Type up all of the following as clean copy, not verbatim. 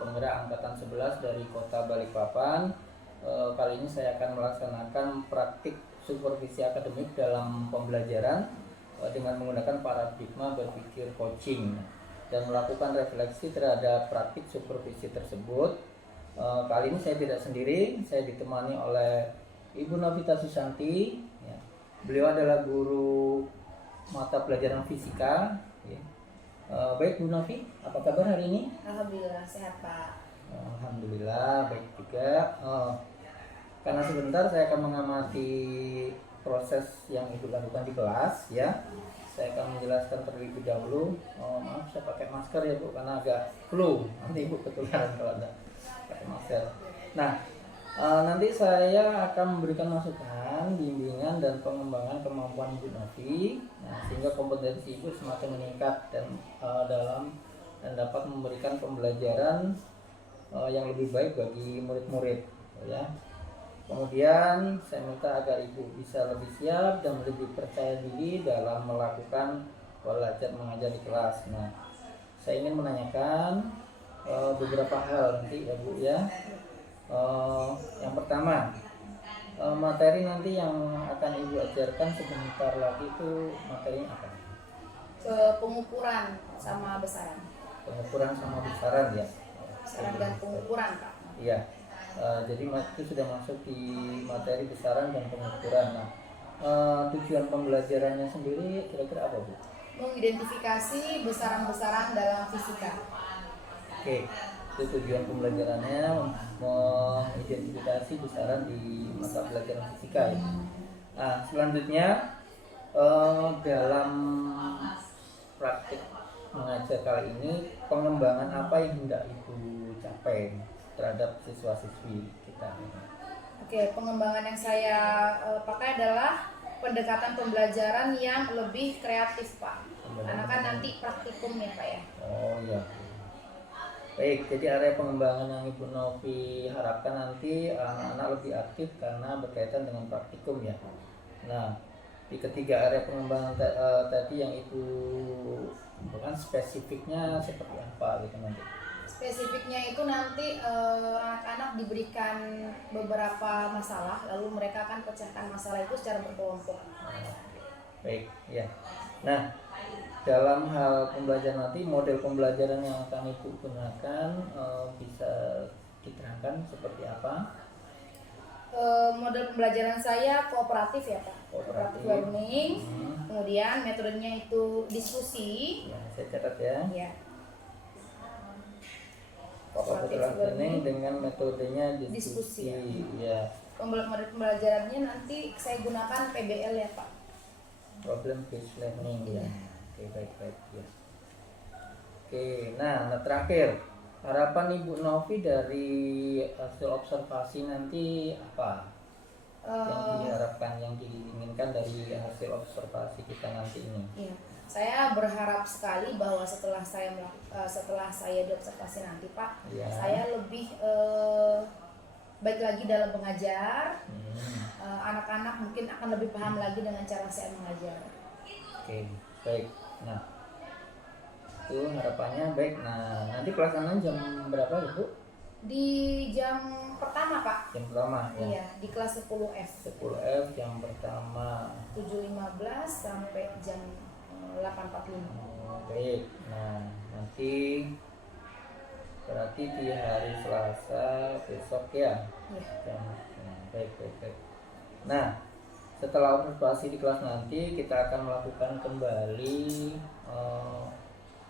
penggerak angkatan 11 dari Kota Balikpapan. Kali ini saya akan melaksanakan praktik supervisi akademik dalam pembelajaran dengan menggunakan paradigma berpikir coaching dan melakukan refleksi terhadap praktik supervisi tersebut. Kali ini saya tidak sendiri, saya ditemani oleh Ibu Novita Susanti. Beliau adalah guru mata pelajaran fisika. Baik Bu Novi, apa kabar hari ini? Alhamdulillah sehat Pak. Alhamdulillah baik juga. Karena sebentar saya akan mengamati proses yang Ibu lakukan di kelas ya. Saya akan menjelaskan terlebih dahulu. Maaf saya pakai masker ya Bu karena agak flu. Nanti Ibu ketularan kalau ada pakai masker. Nah, nanti saya akan memberikan masukan, bimbingan dan pengembangan kemampuan Ibu Novi, sehingga kompetensi Ibu semakin meningkat dan dapat memberikan pembelajaran yang lebih baik bagi murid-murid, ya. Kemudian saya minta agar Ibu bisa lebih siap dan lebih percaya diri dalam melakukan belajar mengajar di kelas. Nah, saya ingin menanyakan beberapa hal nanti ya Bu ya. Yang pertama, materi nanti yang akan Ibu ajarkan sebentar lagi itu materinya apa? Pengukuran sama besaran. Pengukuran sama besaran ya. Besaran dan pengukuran Pak. Iya. Jadi itu sudah masuk di materi besaran dan pengukuran. Nah, tujuan pembelajarannya sendiri kira-kira apa Bu? Mengidentifikasi besaran-besaran dalam fisika. Oke. Itu tujuan pembelajarannya, mengidentifikasi besaran di mata pelajaran fisika ya. Nah, selanjutnya dalam praktik mengajar kali ini pengembangan apa yang hendak Ibu capai terhadap siswa-siswi kita? Oke, pengembangan yang saya pakai adalah pendekatan pembelajaran yang lebih kreatif Pak. Karena kan nanti praktikum ya Pak ya. Oh iya. Baik, jadi area pengembangan yang Ibu Novi harapkan nanti anak-anak lebih aktif karena berkaitan dengan praktikum ya. Nah, di ketiga area pengembangan tadi yang Ibu bukan spesifiknya seperti apa gitu nanti? Spesifiknya itu nanti anak-anak diberikan beberapa masalah, lalu mereka akan pecahkan masalah itu secara berkelompok. Baik, ya. Nah, dalam hal pembelajaran nanti model pembelajaran yang akan Ibu gunakan bisa diterangkan seperti apa? Model pembelajaran saya kooperatif ya Pak. Kooperatif learning. Kemudian metodenya itu diskusi. Ya, saya catat ya. Ya. Kooperatif learning dengan metodenya diskusi. Ya. Model pembelajarannya nanti saya gunakan PBL ya Pak. Problem based learning ya. Oke, baik ya. Oke, nah terakhir harapan Ibu Novi dari hasil observasi nanti apa? Yang diharapkan, yang diinginkan dari hasil observasi kita nanti ini? Iya, saya berharap sekali bahwa setelah saya diobservasi nanti Pak, ya. Saya lebih baik lagi dalam mengajar. Anak-anak mungkin akan lebih paham lagi dengan cara saya mengajar. Oke, baik. Nah, itu harapannya baik. Nah, nanti pelaksanaan jam berapa Ibu? Di jam pertama Pak. Jam pertama ya? Iya, di kelas 10F. 10F jam pertama 7.15 sampai jam 8.45. Baik, nah nanti berarti di hari Selasa besok ya? Iya. Baik. Nah, setelah observasi di kelas nanti kita akan melakukan kembali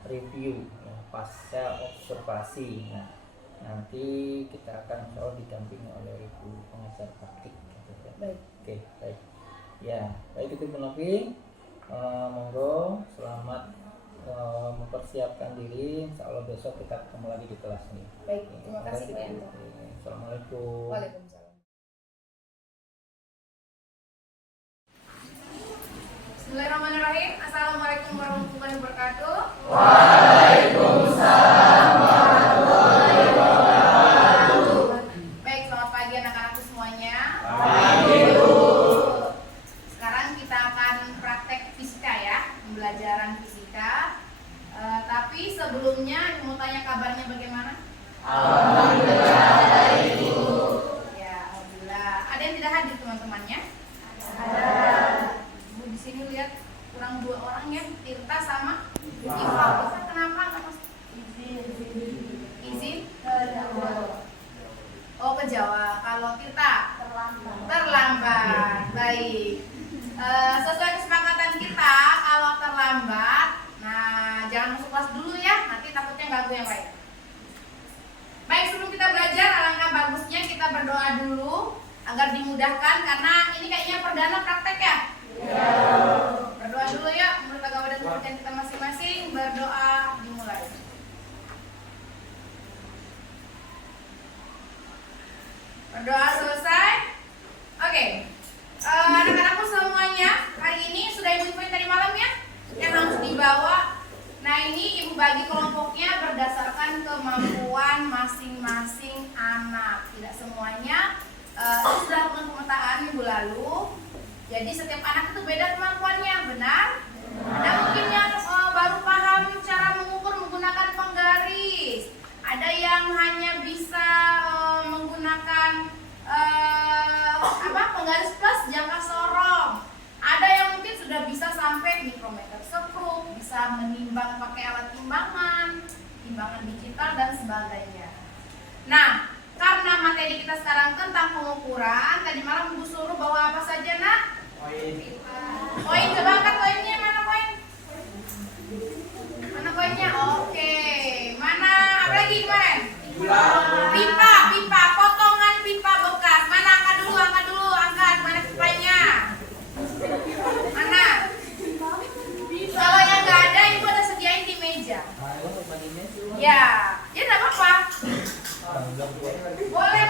review ya, pasca observasi. Nah, nanti kita akan insya Allah didampingi oleh Ibu pengajar praktik gitu ya. Baik. Oke, baik. Ya, baik itu Bu Novi. Monggo selamat mempersiapkan diri. Insya Allah besok kita ketemu lagi di kelas ini. Baik, terima kasih Pak Yanto. Assalamualaikum. Waalaikumsalam. Bismillahirrahmanirrahim. Assalamualaikum warahmatullahi wabarakatuh. Waalaikumsalam warahmatullahi wabarakatuh. Baik, selamat pagi anak-anakku semuanya. Pagi Bu. Sekarang kita akan praktek fisika ya, pembelajaran fisika. Tapi sebelumnya mau tanya kabarnya bagaimana? Alhamdulillah baik Bu. Ya, alhamdulillah. Ada yang tidak hadir teman-temannya? Ada. Bu di sini lihat kurang 2 orang ya, Tirta sama Iva. Iva kenapa nggak masuk? Izin? Oh ke Jawa. Kalau Tirta? Terlambat. Baik. Sesuai kesepakatan kita, kalau terlambat, nah jangan masuk kelas dulu ya, nanti takutnya ganggu yang lain. Baik, sebelum kita belajar, alangkah bagusnya kita berdoa dulu agar dimudahkan, karena ini kayaknya perdana praktek ya. Berdoa dulu ya, menurut agama dan kepercayaan kita masing-masing. Berdoa dimulai. Berdoa selesai. Oke. Anak-anakku semuanya, hari ini sudah ibu infoin tadi malam ya, yang harus dibawa. Nah ini ibu bagi kelompoknya berdasarkan kemampuan masing-masing anak. Tidak semuanya. Itu sudah lakukan pemetaan minggu lalu. Jadi setiap anak itu beda kemampuannya, benar? Ada mungkin yang baru paham cara mengukur menggunakan penggaris. Ada yang hanya bisa menggunakan penggaris plus jangka sorong. Ada yang mungkin sudah bisa sampai mikrometer skrup, bisa menimbang pakai alat timbangan, timbangan digital dan sebagainya. Nah, karena materi kita sekarang tentang pengukuran, tadi malam ibu suruh bawa apa saja nak? Koin, coba angkat koinnya, mana koin? Mana koinnya? Oke. Mana? Apa lagi kemarin? Pipa, potongan pipa bekas. Mana? Angkat dulu, angkat. Mana pipanya? Mana? Kalau yang nggak ada, ibu ada sediain di meja. Ya nggak apa-apa. Boleh.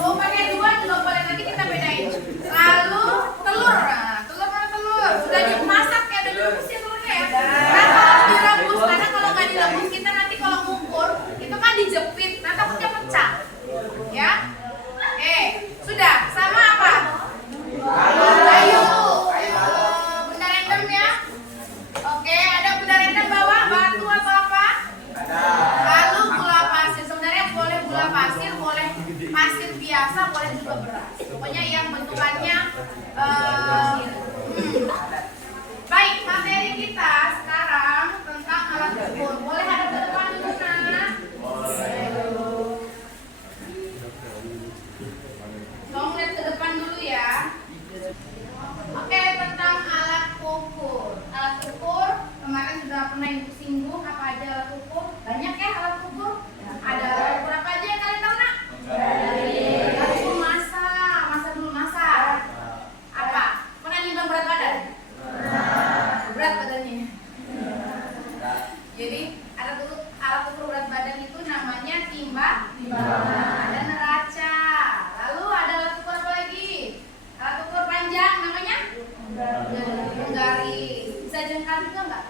Mau pakai 2 juga boleh, nanti kita bedain. Lalu telur. Telur mana telur? Sudah dimasak ya, udah direbus ya telurnya ya. Nah kalau direbus, karena kalau nggak direbus kita nanti kalau ngukur itu kan dijepit, nah takutnya pecah. Ya. Sudah. Sama apa? Ayo. Benda random ya. Oke, ada benda random bawa batu atau apa? Lalu gula pasir. Sebenarnya boleh gula pasir, boleh pasir biasa, boleh juga beras. Pokoknya yang bentukannya Baik, materi kita sekarang tentang alat ukur. Boleh hadap ke depan dulu nak? Tolong lihat ke depan dulu ya. Oke, tentang alat ukur. Alat ukur kemarin sudah pernah ibu singgung. Apa aja alat ukur? Banyak ya alat ukur. Ada alat ukur apa aja yang kalian tahu nak? Alat ukur massa dulu massa. Apa? Pernah nimbang berat badan? Berat badannya. Jadi alat ukur berat badan itu namanya timbangan. Ada neraca. Lalu ada alat ukur apa lagi? Alat ukur panjang namanya? Penggaris. Bisa jengkal juga nggak?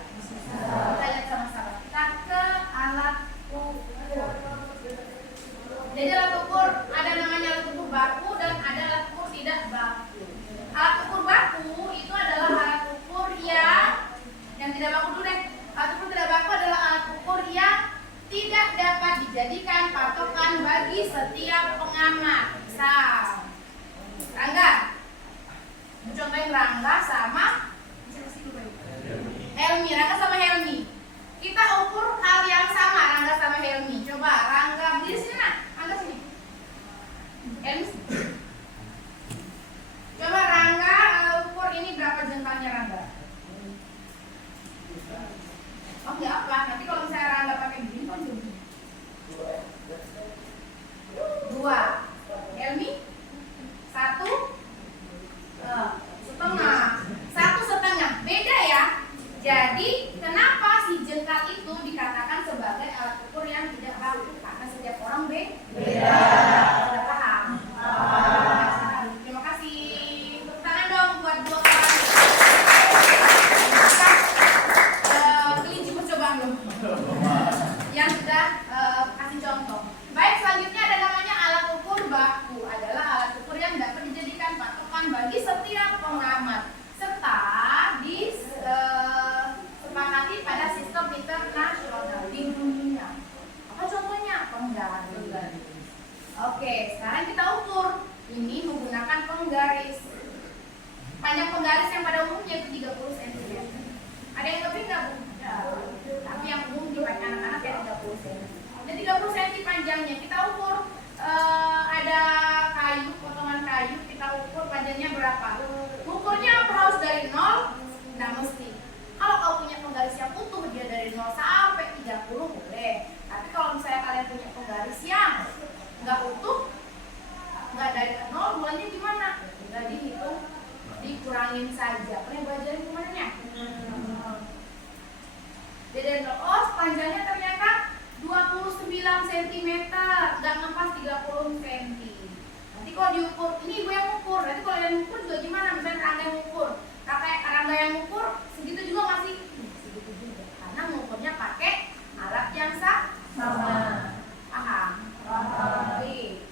Kita lihat sama-sama. Kita ke alat ukur. Jadi alat ukur ada namanya alat ukur baku dan ada alat ukur tidak baku. Alat ukur baku itu adalah alat ukur yang tidak baku dulu deh. Alat ukur tidak baku adalah alat ukur yang tidak dapat dijadikan patokan bagi setiap pengamat. Misal, Rangga. Contohin Rangga sama Helmi. Rangga sama Helmi. Kita ukur hal yang sama, Rangga sama Helmi. Coba Rangga berdiri sini nak. Rangga sini. Helmi sini. Coba Rangga ukur ini berapa jengkalnya Rangga? Oh enggak apa, nanti kalau misalnya Rangga pakai begini kan juga. 2. Helmi? 1 setengah. 1 setengah. Beda ya. Jadi kenapa si jengkal itu dikatakan sebagai alat ukur yang tidak baku? Karena setiap orang beda. Sudah paham? Terima kasih. Tepuk tangan dong buat 2 orang. Oke, sekarang kita ukur. Ini menggunakan penggaris. Panjang penggaris yang pada umumnya itu 30 cm. Ada yang lebih nggak, Bu? Ya. Tapi yang umum dipakai anak-anak ya 30 cm. Dan 30 cm panjangnya kita ukur. Ada kayu, potongan kayu, kita ukur panjangnya berapa. Ukurnya harus dari 0, nggak mesti. Kalau kau punya penggaris yang utuh, dia dari 0 sampai 30 boleh. Tapi kalau misalnya kalian punya penggaris yang nggak utuh, nggak dari 0, mulainya gimana? Nggak dihitung, dikurangin saja. Kalian belajarin gimana? Dari 0, oh panjangnya ternyata 29 cm, nggak ngepas 30 cm. Nanti kalau diukur, ini ibu yang ukur. Nanti kalau yang ukur juga gimana? Misalnya Rangga yang ukur, kakak Rangga yang ukur, segitu juga masih segitu juga. Karena ngukurnya pakai alat yang sama. Paham? Baik.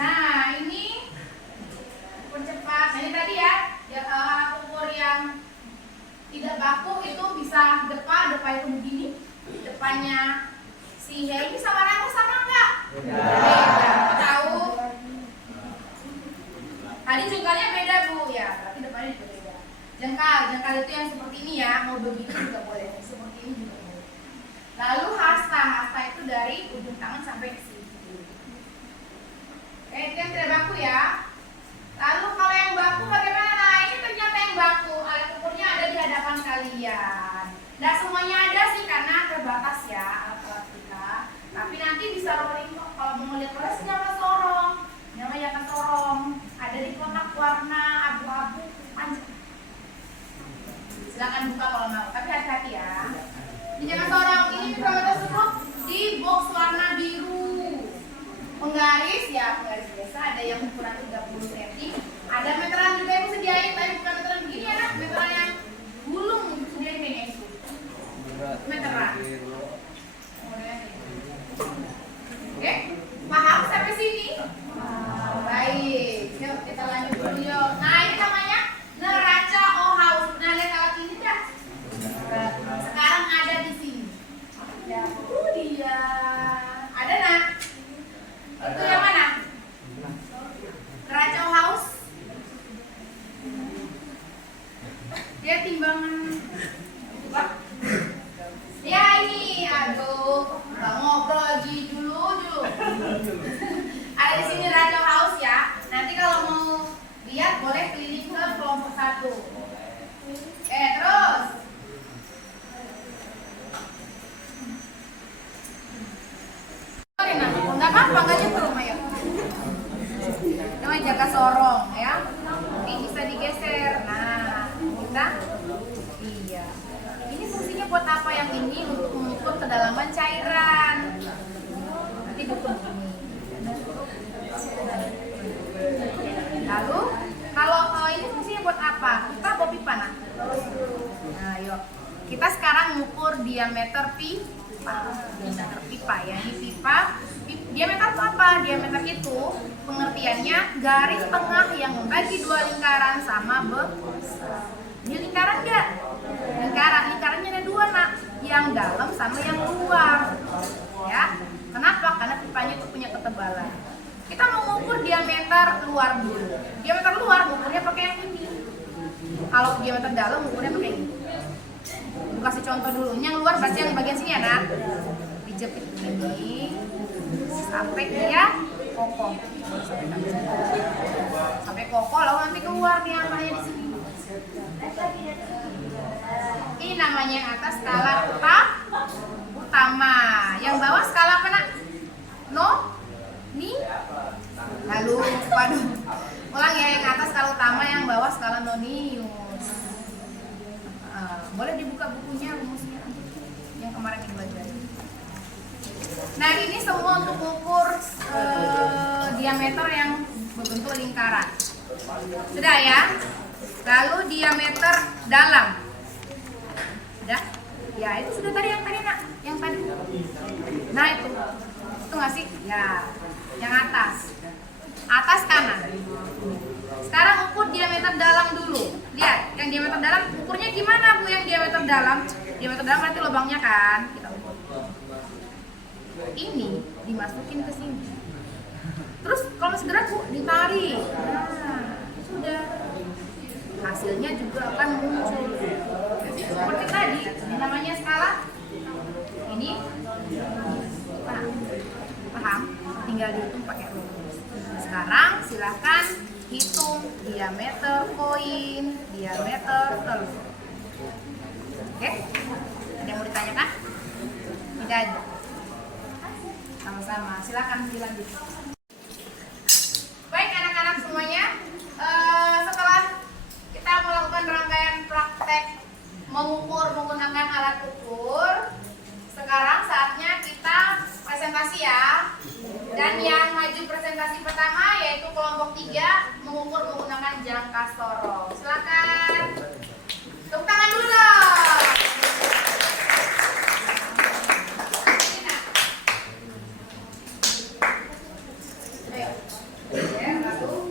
Nah ini percepat. Nah, ini tadi ya, alat ukur yang tidak baku itu bisa depan itu begini, depannya si Helmi sama Rangga sama enggak? Beda. Tahu? Tadi jengkalnya beda Bu ya, tapi depannya juga beda. Jengkal itu yang seperti ini ya, mau begitu juga boleh, seperti ini juga boleh. Lalu hasta itu dari ujung tangan sampai ke sini. Itu yang tidak baku ya. Lalu kalau yang baku bagaimana? Nah ini ternyata yang baku, alat ukurnya ada di hadapan kalian. Nah semuanya ada sih karena terbatas ya alat-alat kita. Tapi nanti bisa rolling kok. Kalau mau lihat proses jangan sorong. Jangan sorong. Ada di kotak warna abu-abu panjang. Silakan buka kalau mau. Tapi hati-hati ya. Ini jangan sorong. Ini mikrometer stroke di box warna biru. Penggaris ya, penggaris biasa. Ada yang ukuran 30 cm. Ada meteran juga yang sediain. Tapi bukan meteran begini ya, meteran yang gulung sediain kayaknya itu. Meteran. Oke, paham sampai sini? Baik, yuk kita lanjut dulu yuk. Nah ini namanya neraca Ohaus. Nah lihat alat ini enggak? Sekarang ada di sini. Ya, dia. Ada nak? Itu yang mana? Neraca Ohaus. Dia timbangan. Ya ini, aduh, nggak ngobrol lagi dulu. Ada di sini neraca Ohaus ya. Nanti kalau mau lihat boleh keliling ke kelompok 1. Terus. Nggak apa-apa, nggak nyemplung ayo. Jangan jaga sorong ya. Ini bisa digeser. Nah, kita. Iya. Ini fungsinya buat apa yang ini? Untuk mengukur kedalaman cairan. Nanti dukung ini. Lalu kalau ini fungsinya buat apa? Kita bawa pipa nah. Nah, yuk. Kita sekarang mengukur diameter pipa. Diameter pipa ya. Ini pipa. Diameter itu apa? Diameter itu pengertiannya garis tengah yang membagi 2 lingkaran sama besar. Ini lingkaran enggak? Lingkarannya ada 2 nak, yang dalam sama yang luar. Ya, kenapa? Karena pipanya itu punya ketebalan. Kita mau mengukur diameter luar dulu. Diameter luar mengukurnya pakai yang ini. Kalau diameter dalam mengukurnya pakai ini. Kasih contoh dulu. Yang luar berarti yang bagian sini ya nak. Dijepit ini sampai dia kokoh. Sampai kokoh lalu nanti keluar nih angkanya di sini. Ini namanya atas skala utama. Yang bawah skala apa nak? No? Ni? Lalu, waduh. Ulang ya, yang atas skala utama, yang bawah skala nonius. Boleh dibuka bukunya, rumusnya yang kemarin dipelajari. Nah ini semua untuk mengukur diameter yang berbentuk lingkaran. Sudah ya? Lalu diameter dalam. Sudah? Ya itu sudah tadi yang tadi nak, yang tadi. Nah itu nggak sih? Ya, yang atas. Atas kanan. Sekarang ukur diameter dalam dulu. Lihat, yang diameter dalam ukurnya gimana Bu? Yang diameter dalam? Diameter dalam berarti lubangnya kan? Kita ukur. Ini dimasukin ke sini. Terus kalau masih gerak Bu, ditarik. Nah, sudah. Hasilnya juga akan muncul. Seperti tadi, ini namanya skala. Ini paham? Tinggal dihitung pakai rumus. Sekarang silahkan hitung diameter koin, diameter telur. Oke? Ada yang mau ditanyakan? Tidak aja. Sama-sama. Silahkan dilanjut. Baik anak-anak semuanya, setelah kita melakukan rangkaian praktek mengukur menggunakan alat ukur, sekarang saatnya kita presentasi ya. Dan yang maju presentasi pertama yaitu kelompok 3 mengukur menggunakan jangka sorong. Silakan. Tepuk tangan dulu dong. Ayo. Ya, lalu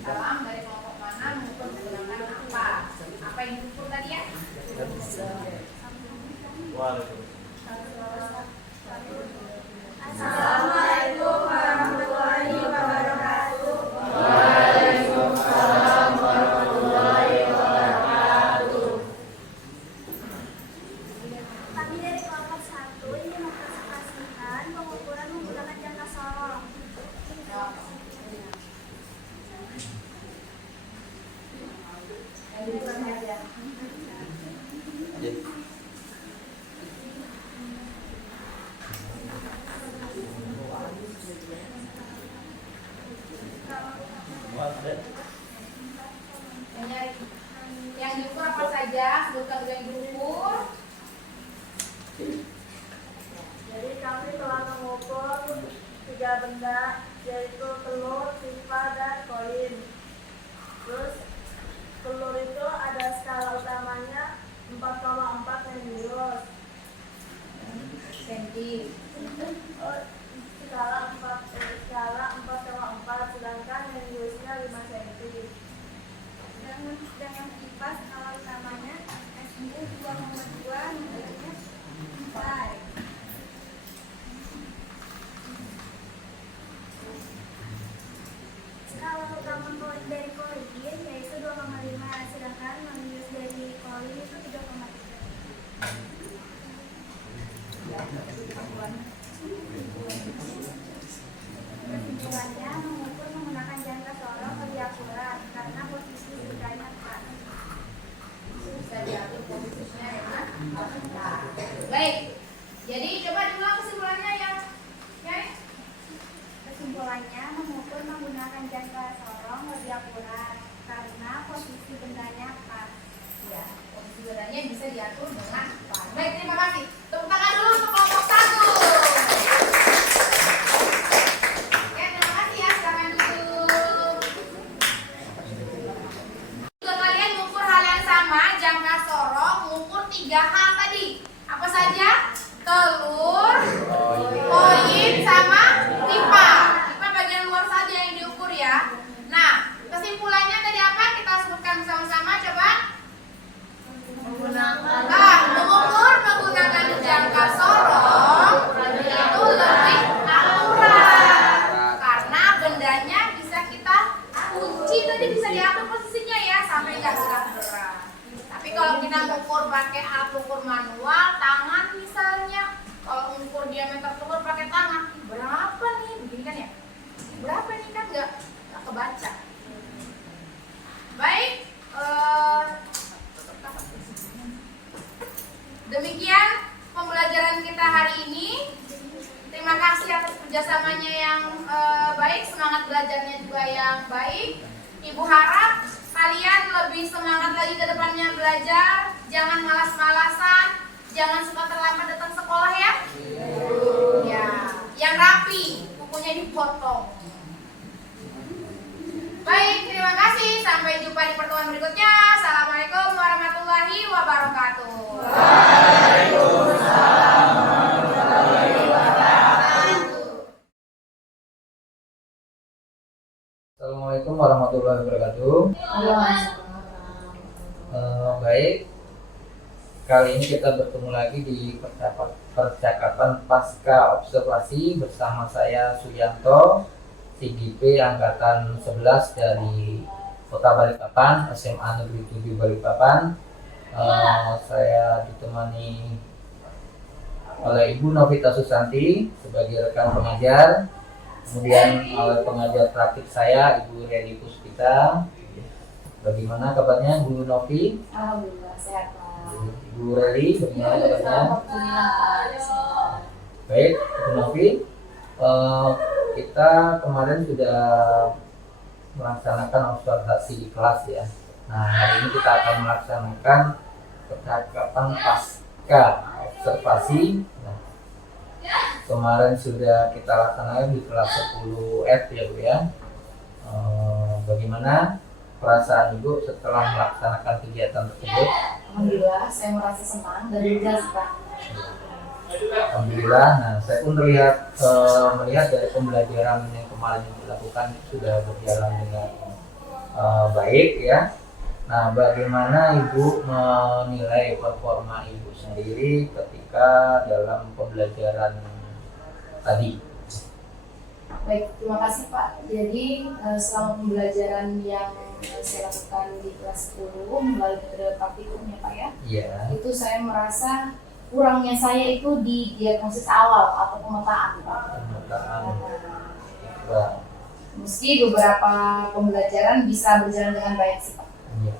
salam dari kelompok mana mengukur menggunakan apa? Apa yang diukur tadi ya? Assalamualaikum warahmatullahi wabarakatuh. Waalaikumsalam warahmatullahi wabarakatuh. Kami dari kelompok 1 ini mempresentasikan pengukuran menggunakan jangka sorong. Yang diukur apa saja? Sebutkan yang diukur. Jadi kami telah mengukur 3 benda, yaitu telur, pipa, dan koin. Terus telur itu ada skala utamanya 4,4 cm. Senti. Skala 4,4, sedangkan mediusnya 5 cm. Dengan pipa skala utamanya SMU 2,2, mediusnya 4. Skala utama dari koin yaitu 2,5, sedangkan medius dari koin itu 3,3. Kesimpulannya, mengukur menggunakan jangka sorong lebih akurat karena posisi bendanya pas. Bisa diatur posisinya ya. Baik. Jadi coba diulang kesimpulannya yang nyari. Kesimpulannya, mengukur menggunakan jangka sorong lebih akurat karena posisi bendanya pas. Ya, posisi badannya bisa diatur dengan pas. Baik, terima kasih. Tepuk tangan dulu untuk kelompok 1. Oke, terima kasih ya. Silakan duduk. Juga kalian mengukur hal yang sama, jangka sorong, mengukur 3 hal tadi. Apa saja? Telur, koin, sama pipa. Pipa bagian luar saja yang diukur ya. Nah, kesimpulannya tadi apa? Kita sebutkan bersama-sama coba. Mengukur menggunakan jangka sorong itu lebih akurat karena bendanya bisa kita kunci, tadi bisa diatur posisinya ya sampai nggak gerak-gerak. Tapi kalau kita mengukur pakai alat ukur manual, tangan misalnya, kalau mengukur diameter telur pakai tangan, berapa nih? Begini kan ya? Berapa nih kan nggak kebaca. Baik. Demikian pembelajaran kita hari ini. Terima kasih atas kerjasamanya yang baik, semangat belajarnya juga yang baik. Ibu harap kalian lebih semangat lagi ke depannya belajar. Jangan malas-malasan, jangan suka terlambat datang sekolah ya. Ya, yang rapi, bukunya dipotong. Baik, terima kasih. Sampai jumpa di pertemuan berikutnya. Assalamualaikum warahmatullahi wabarakatuh. Waalaikumsalam warahmatullahi wabarakatuh. Assalamualaikum warahmatullahi wabarakatuh. Baik, kali ini kita bertemu lagi di percakapan pasca observasi bersama saya Suyanto, CGP Angkatan 11 dari Kota Balikpapan, SMA Negeri 7 Balikpapan. Saya ditemani oleh Ibu Novita Susanti sebagai rekan pengajar, kemudian oleh pengajar praktik saya Ibu Reli Puspita. Bagaimana kabarnya Bu Novi? Alhamdulillah sehat Pak. Bu Reli, bagaimana kabarnya? Baik, Bu Novi. Kita kemarin sudah melaksanakan observasi di kelas ya. Nah, hari ini kita akan melaksanakan percakapan pasca observasi. Nah, kemarin sudah kita laksanakan di kelas 10F ya Bu ya. Bagaimana perasaan Ibu setelah melaksanakan kegiatan tersebut? Alhamdulillah, saya merasa senang dan lega Pak. Alhamdulillah. Nah, saya pun melihat dari pembelajaran yang kemarin yang dilakukan sudah berjalan dengan baik ya. Nah, bagaimana Ibu menilai performa Ibu sendiri ketika dalam pembelajaran tadi? Baik, terima kasih Pak. Jadi selama pembelajaran yang saya lakukan di kelas 10 melalui metode praktikum ya Pak ya, itu saya merasa kurangnya saya itu di diagnosis awal atau pemetaan Pak. Meski beberapa pembelajaran bisa berjalan dengan baik sih Pak. Iya.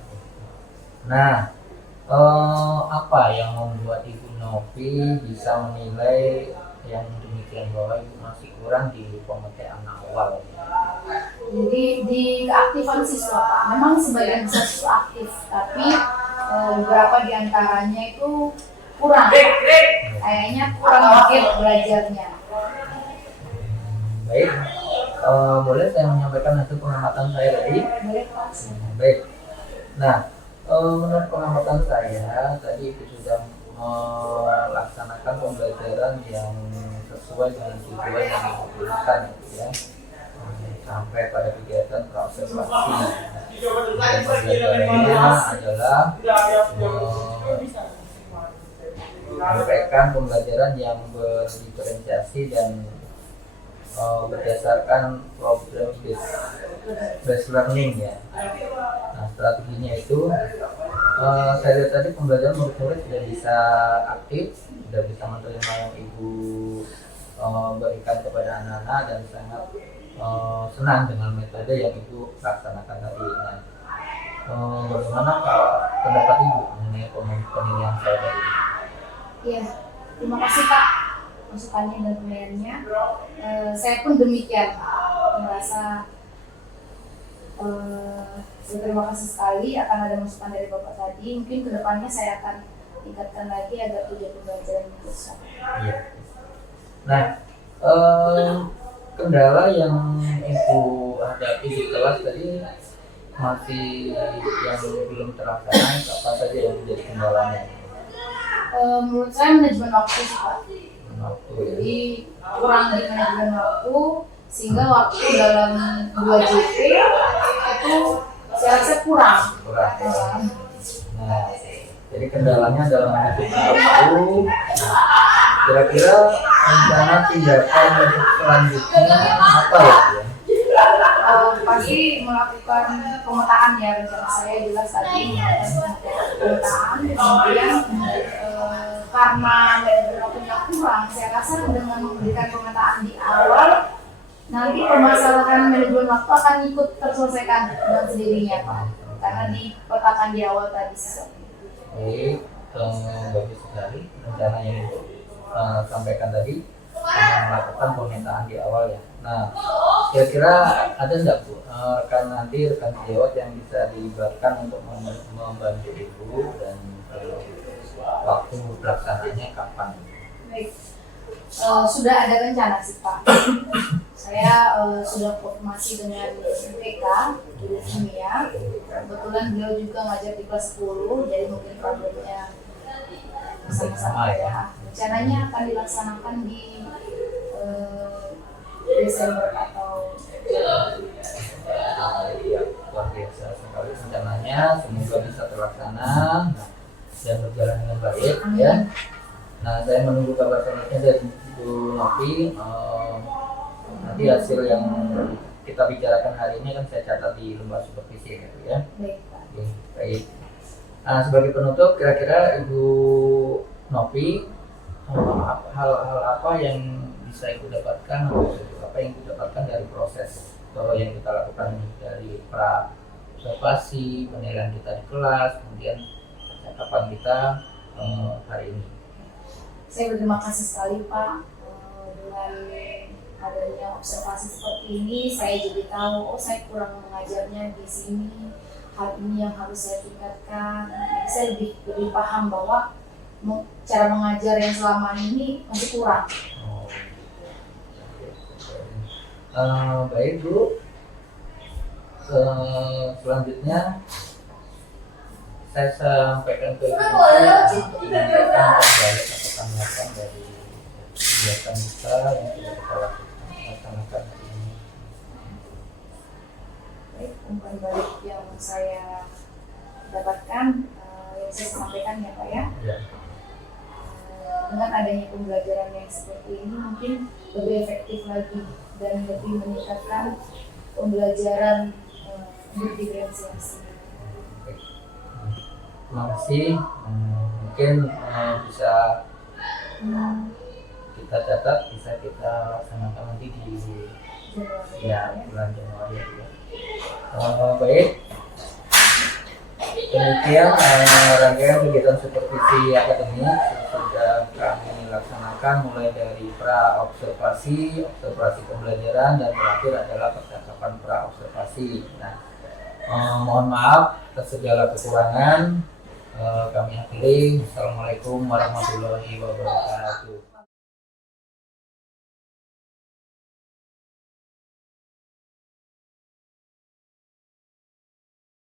Nah, apa yang membuat Ibu Novi bisa menilai yang demikian bahwa Ibu masih kurang di pemetaan awal? Jadi di keaktifan siswa Pak, memang sebagian besar siswa aktif, tapi beberapa diantaranya itu kurang, kayaknya kurang giat belajarnya. Baik, boleh saya menyampaikan hasil pengamatan saya tadi? Boleh Pak. Baik. Nah, menurut pengamatan saya tadi Ibu sudah melaksanakan pembelajaran yang sesuai dengan tujuan yang Ibu berikan ya. Sampai pada kegiatan praobservasi. Pembelajarannya adalah menyampaikan pembelajaran yang berdiferensiasi dan berdasarkan problem based learning ya. Nah, strateginya itu saya lihat tadi pembelajaran murid-murid sudah bisa aktif, sudah bisa menerima yang Ibu berikan kepada anak-anak dan sangat senang dengan metode yang Ibu laksanakan tadi. Nah, bagaimana pendapat Ibu mengenai penilaian saya tadi? Iya, terima kasih Pak masukannya dan penilaiannya. Saya pun demikian merasa terima kasih sekali akan ada masukan dari Bapak tadi. Mungkin kedepannya saya akan tingkatkan lagi agar tujuan pembelajaran lebih besar. Iya. Nah, kendala yang Ibu hadapi di kelas tadi masih yang belum terlaksana, apa saja yang menjadi kendalanya? Menurut saya manajemen waktu sih Pak. Waktu, Jadi kurang di manajemen waktu sehingga waktu dalam 2 JP itu saya rasa kurang. Nah, jadi kendalanya dalam manajemen waktu. Kira-kira rencana tindakan untuk selanjutnya apa ya? Pasti melakukan pemetaan ya, rencana saya jelas tadi pemetaan. Kemudian karena manajemen waktunya kurang, saya rasa dengan memberikan pemetaan di awal nanti permasalahan manajemen waktu akan ikut terselesaikan dengan sendirinya Pak, karena dipetakan di awal tadi sesuatu. Baik, bagus sekali rencana yang Ibu sampaikan tadi melakukan pemetaan di awal ya. Nah, kira-kira ada nggak Bu rekan sejawat yang bisa dilibatkan untuk membantu Ibu dan waktu pelaksanaannya kapan? Baik, sudah ada rencana sih Pak. Saya sudah koordinasi dengan MPK guru kimia. Kebetulan beliau juga ngajar di kelas 10, jadi mungkin problemnya sama-sama ya. Rencananya akan dilaksanakan di Desember atau ya, luar biasa sekali rencananya, semoga bisa terlaksana. Nah, dan berjalan dengan baik ya. Nah, saya menunggu kabar selanjutnya dari Bu Novi. Nanti hasil yang kita bicarakan hari ini kan saya catat di lembar supervisi gitu ya. Baik, Pak. Oke, baik. Nah, sebagai penutup, kira-kira Ibu Novi, hal-hal apa yang bisa Ibu dapatkan atau apa yang Ibu dapatkan dari proses yang kita lakukan dari pra observasi, penilaian kita di kelas, kemudian percakapan kita hari ini. Saya berterima kasih sekali Pak, dengan adanya observasi seperti ini saya jadi tahu saya kurang mengajarnya di sini, hal ini yang harus saya tingkatkan. Jadi saya lebih paham bahwa cara mengajar yang selama ini masih kurang. Baik Bu, selanjutnya saya sampaikan ke Ibu untuk menyampaikan balik atau tanggapan dari kegiatan kita yang sudah kita laksanakan hari ini. Baik, umpan balik yang saya dapatkan, yang saya sampaikan ya Pak ya. Ya. Dengan adanya pembelajaran yang seperti ini mungkin lebih efektif lagi dan lebih meningkatkan pembelajaran berdiferensiasi. Terima kasih. Mungkin bisa kita catat, bisa kita laksanakan nanti di bulan Januari ya. Baik. Demikian rangkaian kegiatan supervisi akademik sudah kami laksanakan mulai dari pra observasi, observasi pembelajaran, dan terakhir adalah percakapan pra observasi. Nah, mohon maaf atas segala kekurangan. Kami akhiri. Assalamualaikum warahmatullahi wabarakatuh.